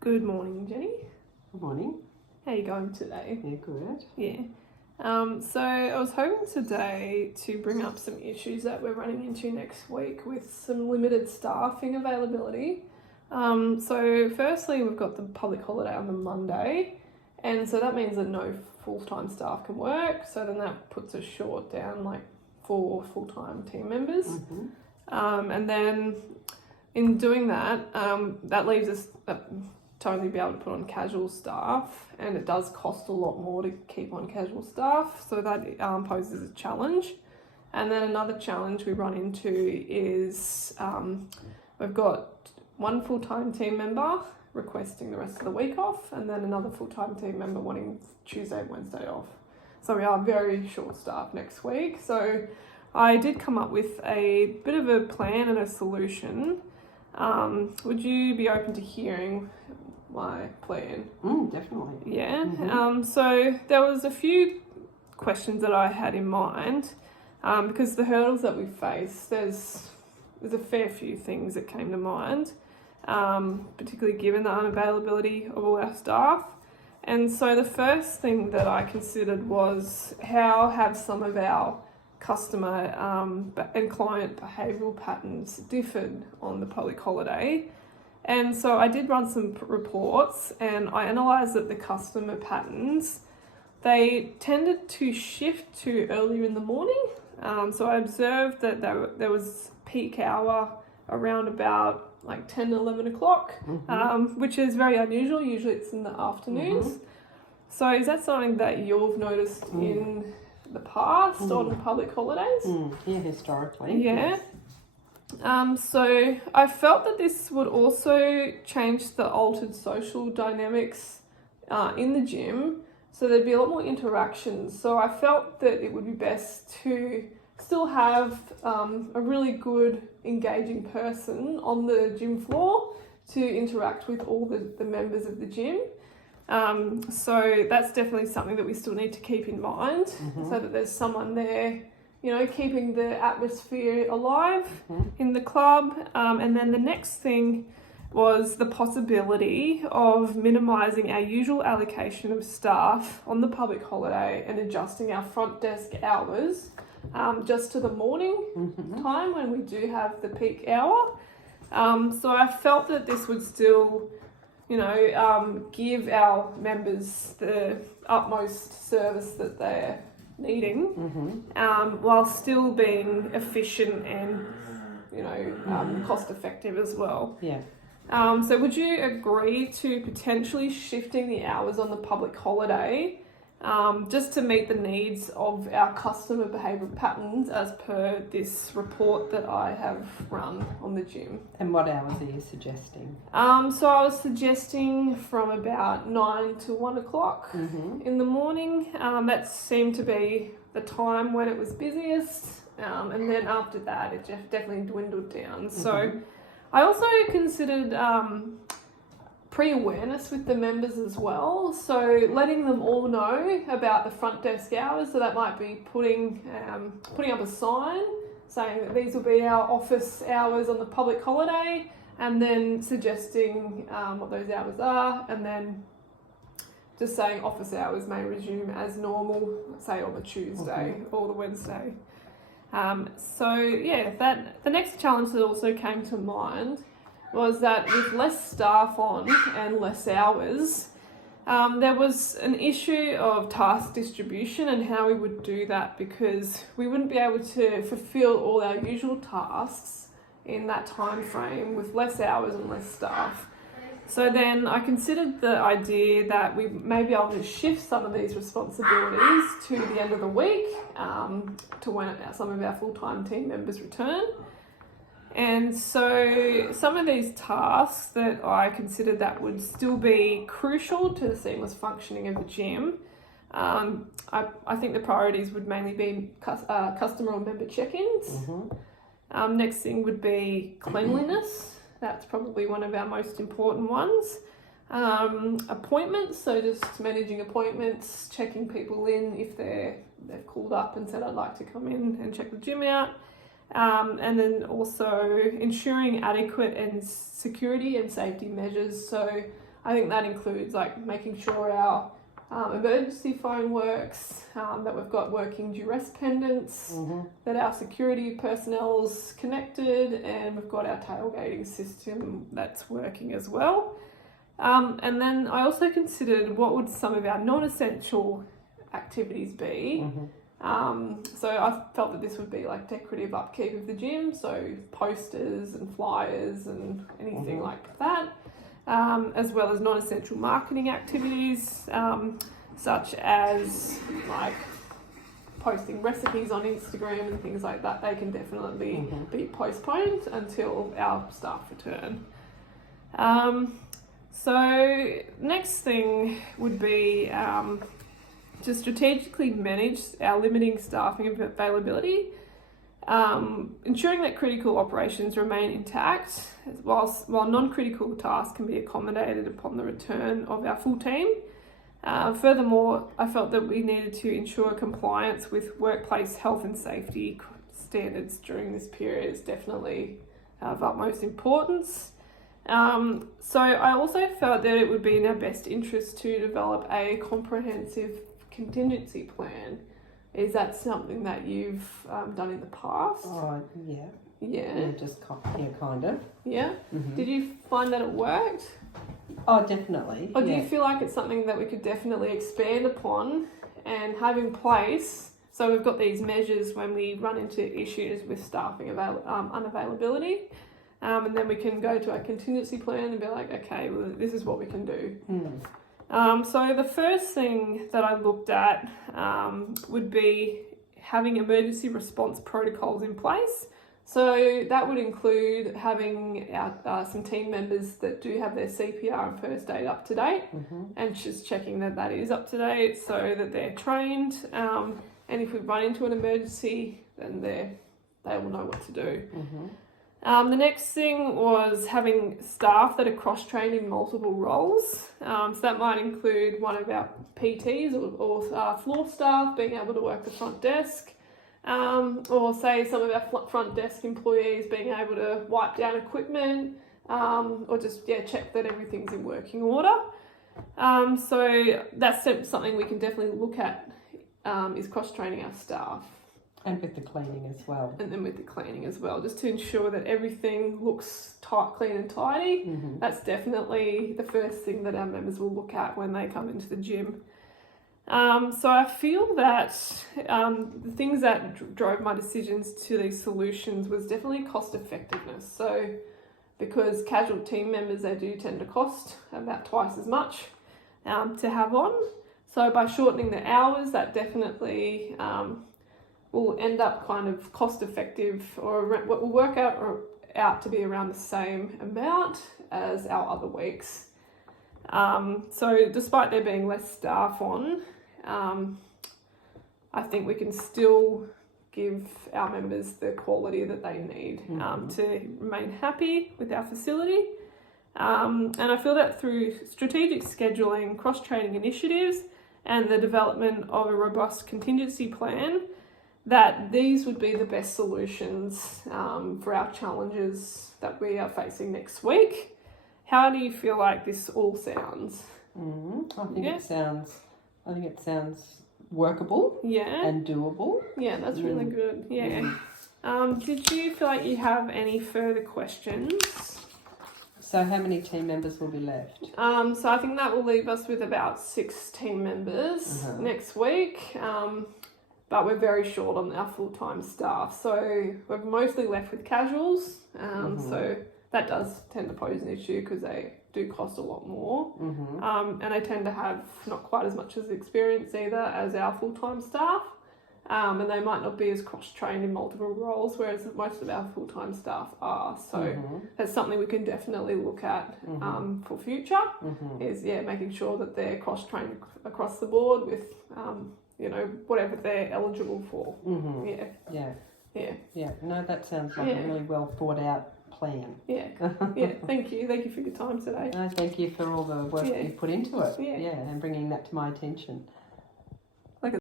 Good morning, Jenny. Good morning. How are you going today? Yeah, good. Yeah. So I was hoping today to bring up some issues that we're running into next week with some limited staffing availability. So firstly, we've got the public holiday on the Monday, and so that means that no full-time staff can work. So then that puts us short down like 4 full-time team members. And then in doing that, that leaves us to only be able to put on casual staff, and it does cost a lot more to keep on casual staff, so that poses a challenge. And then another challenge we run into is we've got one full-time team member requesting the rest of the week off, and then another full-time team member wanting Tuesday and Wednesday off. So we are very short-staffed next week. So I did come up with a bit of a plan and a solution. Would you be open to hearing my plan? Definitely. Yeah. So there was a few questions that I had in mind, because the hurdles that we face, there's a fair few things that came to mind, particularly given the unavailability of all our staff. And so the first thing that I considered was how have some of our customer and client behavioural patterns differed on the public holiday. And so I did run some reports, and I analysed that the customer patterns, they tended to shift to earlier in the morning. So I observed that there was peak hour around about like 10, 11 o'clock, which is very unusual. Usually it's in the afternoons. So is that something that you've noticed in the past on public holidays? Yeah, historically. Yeah. Yes. So I felt that this would also change the altered social dynamics in the gym. So there'd be a lot more interactions. So I felt that it would be best to still have a really good, engaging person on the gym floor to interact with all the members of the gym. So that's definitely something that we still need to keep in mind, so that there's someone there, you know, keeping the atmosphere alive in the club. And then the next thing was the possibility of minimising our usual allocation of staff on the public holiday and adjusting our front desk hours just to the morning time when we do have the peak hour. So I felt that this would still, you know, give our members the utmost service that they're needing, while still being efficient and, you know, cost effective as well. Yeah. So would you agree to potentially shifting the hours on the public holiday just to meet the needs of our customer behavioural patterns as per this report that I have run on the gym? And what hours are you suggesting? So I was suggesting from about 9 to 1 o'clock in the morning. That seemed to be the time when it was busiest. And then after that, it definitely dwindled down. So I also considered pre-awareness with the members as well. So letting them all know about the front desk hours. So that might be putting up a sign saying that these will be our office hours on the public holiday, and then suggesting what those hours are, and then just saying office hours may resume as normal, say on the Tuesday or the Wednesday. So yeah, the next challenge that also came to mind was that with less staff on and less hours, there was an issue of task distribution and how we would do that, because we wouldn't be able to fulfill all our usual tasks in that time frame with less hours and less staff. So then I considered the idea that we may be able to shift some of these responsibilities to the end of the week, to when some of our full-time team members return. And so some of these tasks that I considered that would still be crucial to the seamless functioning of the gym, I think the priorities would mainly be customer or member check-ins. Next thing would be cleanliness. That's probably one of our most important ones. Appointments, so just managing appointments, checking people in if they've called up and said I'd like to come in and check the gym out. And then also ensuring adequate and security and safety measures. So I think that includes like making sure our emergency phone works, that we've got working duress pendants, that our security personnel's connected, and we've got our tailgating system that's working as well. And then I also considered what would some of our non-essential activities be. So I felt that this would be like decorative upkeep of the gym, so posters and flyers and anything like that. As well as non-essential marketing activities, such as like posting recipes on Instagram and things like that. They can definitely be postponed until our staff return. So next thing would be to strategically manage our limiting staffing availability. Ensuring that critical operations remain intact, while non-critical tasks can be accommodated upon the return of our full team. Furthermore, I felt that we needed to ensure compliance with workplace health and safety standards during this period is definitely of utmost importance. So I also felt that it would be in our best interest to develop a comprehensive contingency plan. Is that something that you've done in the past? Oh, yeah. Yeah. Kind of. Yeah? Did you find that it worked? Oh, definitely. Or do you feel like it's something that we could definitely expand upon and have in place? So we've got these measures when we run into issues with staffing unavailability, and then we can go to our contingency plan and be like, okay, well, this is what we can do. So the first thing that I looked at would be having emergency response protocols in place. So that would include having some team members that do have their CPR and first aid up to date, and just checking that that is up to date so that they're trained. And if we run into an emergency, then they will know what to do. The next thing was having staff that are cross-trained in multiple roles. So that might include one of our PTs or floor staff being able to work the front desk, or say some of our front desk employees being able to wipe down equipment, or just check that everything's in working order. So that's something we can definitely look at, is cross-training our staff. And with the cleaning as well. And then with the cleaning as well, just to ensure that everything looks clean and tidy. That's definitely the first thing that our members will look at when they come into the gym. So I feel that the things that drove my decisions to these solutions was definitely cost effectiveness. So because casual team members, they do tend to cost about twice as much to have on. So by shortening the hours, that definitely will end up kind of cost effective, or will work out to be around the same amount as our other weeks. So despite there being less staff on, I think we can still give our members the quality that they need to remain happy with our facility. And I feel that through strategic scheduling, cross-training initiatives, and the development of a robust contingency plan, that these would be the best solutions for our challenges that we are facing next week. How do you feel like this all sounds? I think it sounds workable. Yeah. And doable. Yeah, that's really good. Yeah. Did you feel like you have any further questions? So how many team members will be left? So I think that will leave us with about 6 team members next week. But we're very short on our full-time staff. So we're mostly left with casuals. So that does tend to pose an issue because they do cost a lot more. And they tend to have not quite as much experience either as our full-time staff. And they might not be as cross-trained in multiple roles, whereas most of our full-time staff are. So that's something we can definitely look at for future, is making sure that they're cross-trained across the board with whatever they're eligible for. Yeah. No, that sounds like a really well thought out plan. Yeah. Thank you for your time today. No, thank you for all the work that you put into it. And bringing that to my attention.